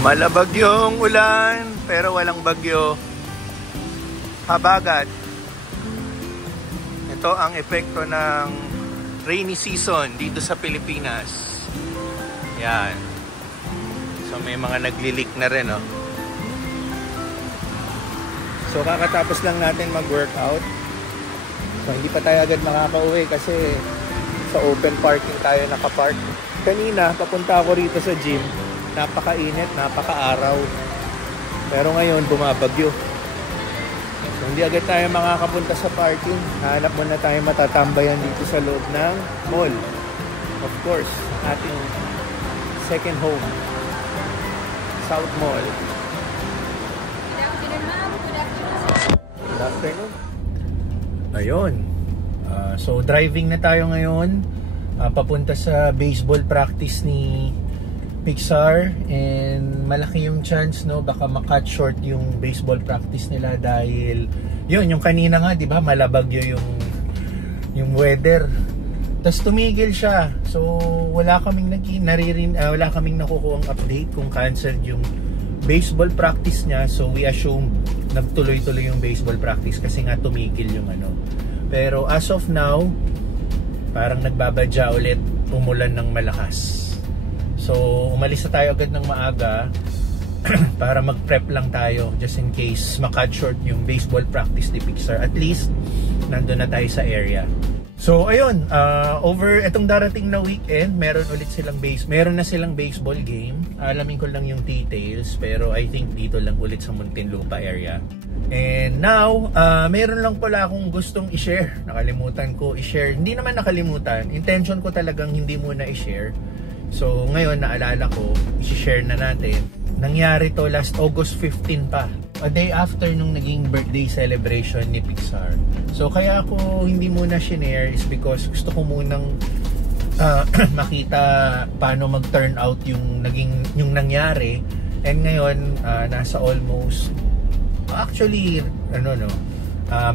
Malabagyong ulan pero walang bagyo. Habagat. Ito ang epekto ng rainy season dito sa Pilipinas. Yan. So may mga nagli-leak na rin, oh. So kakatapos lang natin mag-workout. So hindi pa tayo agad makakauwi kasi sa open parking tayo nakapark. Kanina papunta ako rito sa gym. Napakainit, napaka-araw. Pero ngayon bumabagyo. So hindi agad tayo makakapunta sa parking. Hanap muna tayo matatambayan dito sa loob ng mall. Of course, ating second home, South Mall. Good afternoon. Ayun. So driving na tayo ngayon. Papunta sa baseball practice ni Pixar, and malaki yung chance, no, baka ma-cut short yung baseball practice nila dahil yun, yung kanina nga, di ba, malabagyo yung weather. Tapos tumigil siya. So wala kaming wala kaming nakukuhang update kung canceled yung baseball practice niya. So we assume nagtuloy-tuloy yung baseball practice kasi nga tumigil yung ano. Pero as of now, parang nagbabadya ulit, umulan ng malakas. So umalis na tayo agad ng maaga para mag-prep lang tayo just in case ma-cut short yung baseball practice ni Pixar. At least nandun na tayo sa area. So ayun, over etong darating na weekend, meron na silang baseball game. Alamin ko lang yung details, pero I think dito lang ulit sa Muntinlupa area. And now, meron lang pala akong gustong i-share. Nakalimutan ko i-share. Hindi naman nakalimutan. Intention ko talagang hindi muna i-share. So ngayon naalala ko, i-share na natin. Nangyari to last August 15 pa. A day after nung naging birthday celebration ni Pixar. So kaya ako hindi muna shinare is because gusto ko munang makita paano mag-turn out yung nangyari. And ngayon nasa almost actually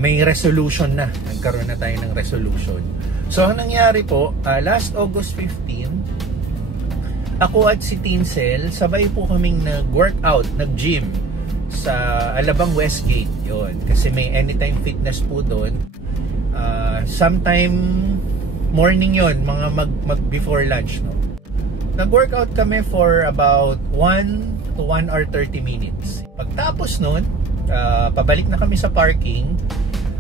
may resolution na. Nagkaroon na tayo ng resolution. So ang nangyari po, last August 15, ako at si Tinsel, sabay po kaming nag-workout, nag-gym sa Alabang Westgate. Yun, kasi may Anytime Fitness po doon. Sometime morning yon, mga before lunch, no. Nag-workout kami for about 1 to 1 hour 30 minutes. Pagtapos nun, pabalik na kami sa parking.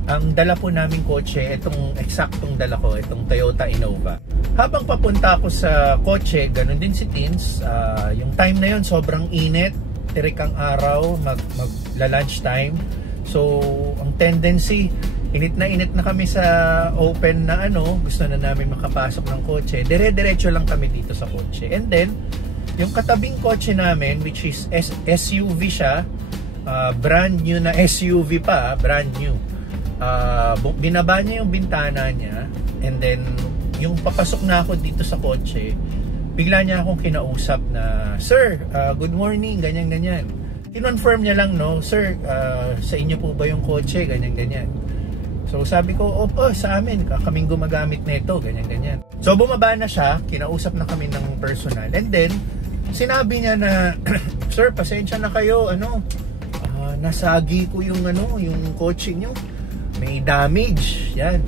Ang dala po naming kotse, itong eksaktong dala ko, itong Toyota Innova. Habang papunta ako sa kotse, ganun din si Tins. Yung time na yun, sobrang init, tirik ang araw, magla-lunch time. So, ang tendency, init na kami sa open na gusto na namin makapasok ng kotse. Dire-diretso lang kami dito sa kotse. And then, yung katabing kotse namin, which is SUV siya, brand new na SUV pa, brand new. Binaba niya yung bintana niya, and then yung papasok na ako dito sa kotse, bigla niya akong kinausap na, "Sir, good morning," ganyan. Kinonfirm niya lang, no, "Sir, sa inyo po ba yung kotse?" Ganyan. So sabi ko, "Opo, sa amin, kaming gumagamit nito," ganyan. So bumaba na siya, kinausap na kami ng personal, and then sinabi niya na, "Sir, pasensya na kayo, nasagi ko yung kotse niyo. May damage." Yan.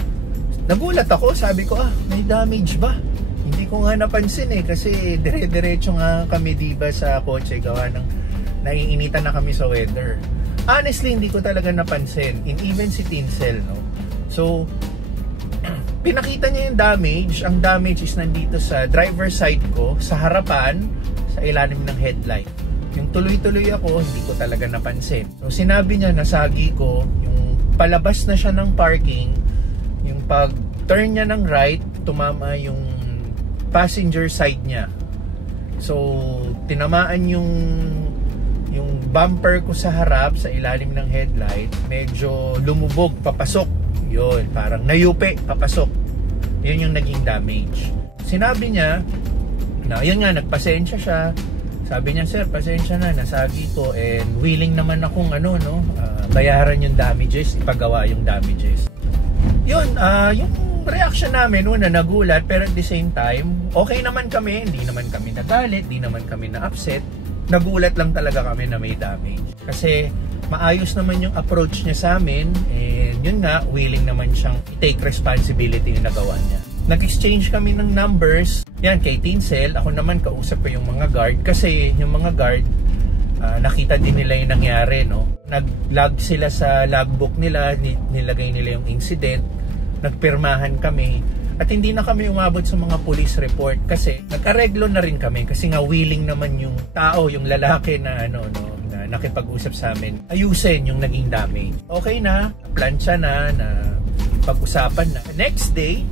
Nagulat ako, sabi ko, may damage ba? Hindi ko nga napansin kasi dire-diretso nga kami diba sa kotse, gawa ng naiinitan na kami sa weather. Honestly, hindi ko talaga napansin. And even si Tinsel, no? So, pinakita niya yung damage. Ang damage is nandito sa driver side ko, sa harapan, sa ilalim ng headlight. Yung tuloy-tuloy ako, hindi ko talaga napansin. So, sinabi niya, nasagi ko, yung palabas na siya ng parking, yung pag-turn niya ng right, tumama yung passenger side niya. So, tinamaan yung bumper ko sa harap, sa ilalim ng headlight, medyo lumubog, papasok. Yun, parang nayupi, papasok. Yun yung naging damage. Sinabi niya, na yun nga, nagpasensya siya. Sabi niya, "Sir, pasensya na, nasagi ko, and willing naman akong bayaran yung damages, ipagawa yung damages." Yun, yung reaction namin, una nagulat, pero at the same time, okay naman kami, hindi naman kami nagalit, hindi naman kami na-upset. nagulat lang talaga kami na may damage. Kasi maayos naman yung approach niya sa amin, and yun nga, willing naman siyang take responsibility yung nagawa niya. Nag-exchange kami ng numbers, yan, kay Tinsel. Ako naman kausap ko yung mga guard, kasi yung mga guard, nakita din nila yung nangyari, no? Nag-log sila sa logbook nila, nilagay nila yung incident, nagpirmahan kami, at hindi na kami umabot sa mga police report kasi nagkareglo na rin kami, kasi nga willing naman yung tao, yung lalaki na na nakipag-usap sa amin, ayusin yung naging damage. Okay na, plansya na pag-usapan na. Next day,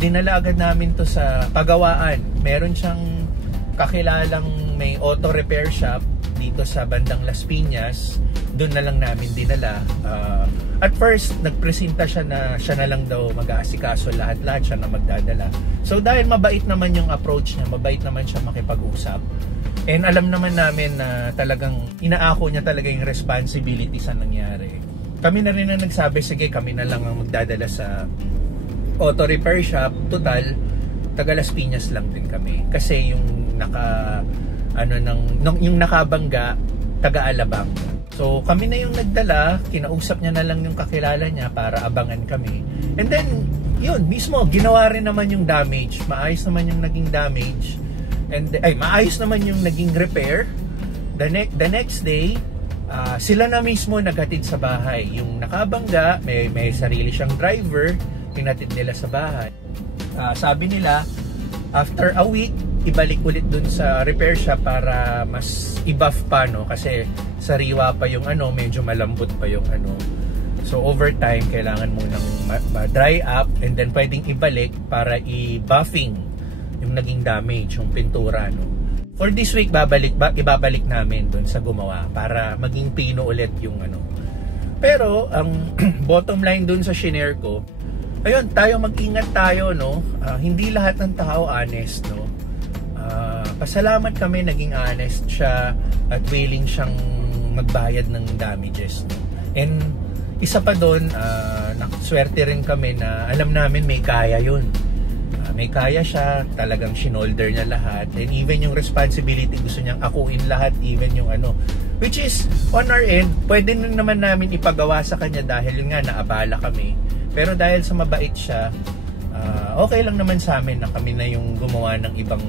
dinala agad namin to sa pagawaan. Meron siyang kakilalang may auto repair shop dito sa bandang Las Piñas. Doon na lang namin dinala. At first, nagpresenta siya na lang daw mag-aasikaso lahat-lahat, siya na magdadala. So dahil mabait naman yung approach niya, mabait naman siya makipag-usap, and alam naman namin na talagang inaako niya talaga yung responsibility sa nangyari. Kami na rin ang nagsabi, sige, kami na lang ang magdadala sa auto repair shop. Total, taga Las Piñas lang din kami. Kasi yung yung nakabangga, taga Alabang. So kami na yung nagdala, kinausap niya na lang yung kakilala niya para abangan kami. And then, yun, mismo, ginawa rin naman yung damage. Maayos naman yung naging damage. And maayos naman yung naging repair. The next day, sila na mismo naghatid sa bahay. Yung nakabangga, may sarili siyang driver, pinatid nila sa bahay. Sabi nila, after a week, ibalik ulit dun sa repair shop para mas i-buff pa, no? Kasi sariwa pa yung medyo malambot pa yung So over time, kailangan mo nang dry up, and then pwedeng ibalik para i-buffing yung naging damage, yung pintura, no? For this week, ibabalik namin dun sa gumawa para maging pino ulit yung Pero ang bottom line dun sa shinare ko, ayun, mag-ingat tayo, no? Hindi lahat ng tao honest, no? Pasalamat kami, naging honest siya at willing siyang magbayad ng damages, no? And isa pa doon, swerte rin kami na alam namin may kaya yun. May kaya siya, talagang shinolder niya lahat, and even yung responsibility gusto niyang akuin lahat, even yung which is on our end, pwede naman namin ipagawa sa kanya dahil yun nga, naabala kami. Pero dahil sa mabait siya, okay lang naman sa amin na kami na yung gumawa ng ibang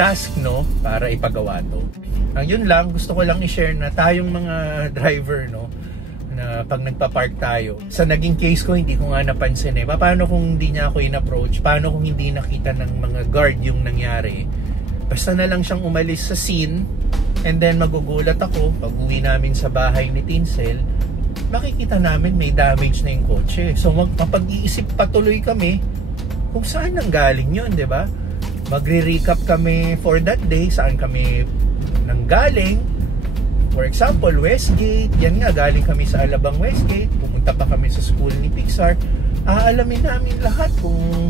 task, no, para ipagawa to. Yun lang, gusto ko lang i-share na tayong mga driver, no, na pag nagpa-park tayo, sa naging case ko, hindi ko nga napansin paano kung hindi niya ako in-approach, paano kung hindi nakita ng mga guard yung nangyari. Basta na lang siyang umalis sa scene, and then magugulat ako pag uwi namin sa bahay ni Tinsel, makikita namin may damage na yung kotse. So mapag-iisip patuloy kami kung saan nanggaling yun, di ba? Magre-recap kami for that day, saan kami nanggaling. For example, Westgate, yan nga, galing kami sa Alabang Westgate, pumunta pa kami sa school ni Pixar. Aalamin namin lahat kung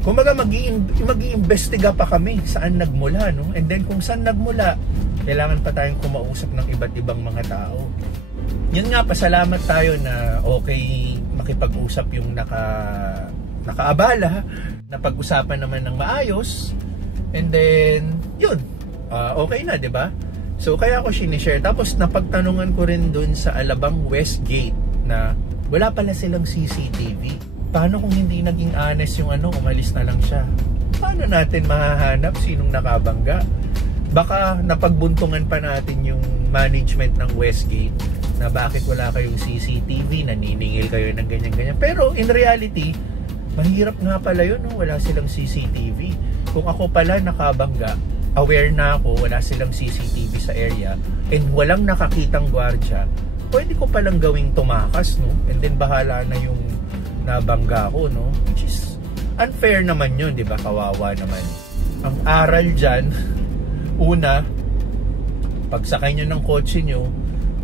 mag-iimbestiga pa kami saan nagmula, no? And then kung saan nagmula, kailangan pa tayong kumausap ng iba't ibang mga tao. Yun nga, pasalamat tayo na okay makipag-usap yung nakaabala, na pag-usapan naman ng maayos, and then yun, okay na, 'di ba? So kaya ako sinishare. Tapos napagtanungan ko rin dun sa Alabang Westgate na wala pala silang CCTV. Paano kung hindi naging honest yung umalis na lang siya? Paano natin mahahanap sinong nakabangga? Baka napagbuntungan pa natin yung management ng Westgate na bakit wala kayong CCTV, naniningil kayo ng ganyan-ganyan. Pero in reality, mahirap nga pala yun, no? Wala silang CCTV. Kung ako pala nakabangga, aware na ako, wala silang CCTV sa area, and walang nakakitang gwardya, pwede ko palang gawing tumakas, no? And then bahala na yung nabangga ko, no? Which is unfair naman yun, di ba? Kawawa naman. Ang aral dyan, una, pagsakay nyo ng kotse nyo,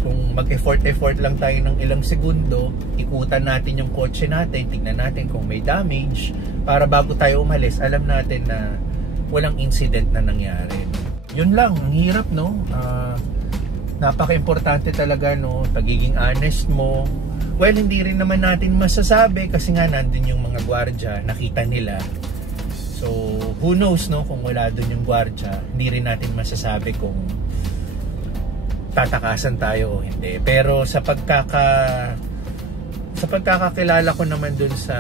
kung mag-effort lang tayo ng ilang segundo, ikutan natin yung kotse natin, tignan natin kung may damage, para bago tayo umalis, alam natin na walang incident na nangyari. Yun lang, ang hirap, no? Napaka-importante talaga, no? Pagiging honest mo. Well, hindi rin naman natin masasabi kasi nga nandun yung mga gwardya, nakita nila. So who knows, no, kung wala dun yung gwardya, hindi rin natin masasabi kung tatakasan tayo o hindi. Pero sa pagkakakilala ko naman dun sa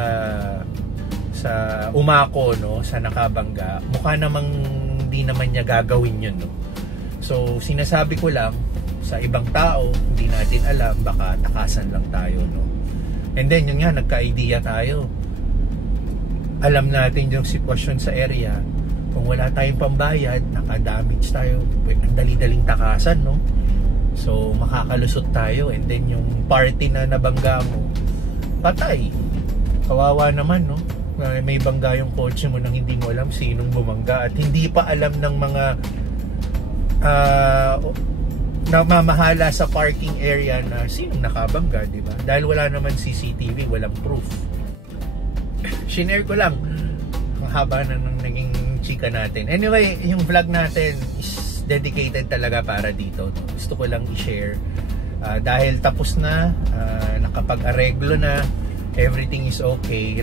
umako, no, sa nakabangga, mukha namang hindi naman niya gagawin yun, no. So sinasabi ko lang, sa ibang tao hindi natin alam, baka takasan lang tayo, no. And then yun nga, nagka-idea tayo, alam natin yung sitwasyon sa area, kung wala tayong pambayad, naka-damage tayo, ang dali-daling takasan, no. So makakalusot tayo, and then yung party na nabangga mo, patay, kawawa naman, no. May bangga yung kotse mo nang hindi mo alam sinong bumangga, at hindi pa alam ng mga namamahala sa parking area na sinong nakabangga, di ba? Dahil wala naman CCTV, walang proof. Shinare ko lang, ang haba na nang naging chika natin. Anyway, yung vlog natin is dedicated talaga para dito, no? Gusto ko lang i-share dahil tapos na, nakapag-areglo na, everything is okay.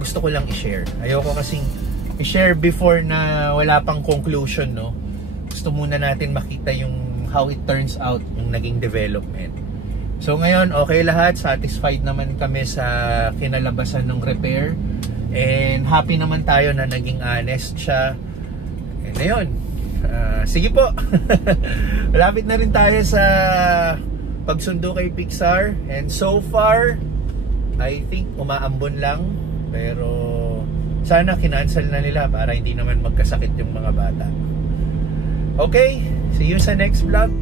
Gusto ko lang i-share. Ayoko kasing i-share before na wala pang conclusion, no. Gusto muna natin makita yung how it turns out, yung naging development. So ngayon, okay lahat. Satisfied naman kami sa kinalabasan ng repair. And happy naman tayo na naging honest siya. And ayun, sige po. Malapit na rin tayo sa pagsundo kay Pixar. And so far, I think umaambon lang, pero sana kinancel na nila para hindi naman magkasakit yung mga bata. Okay, see you sa next vlog.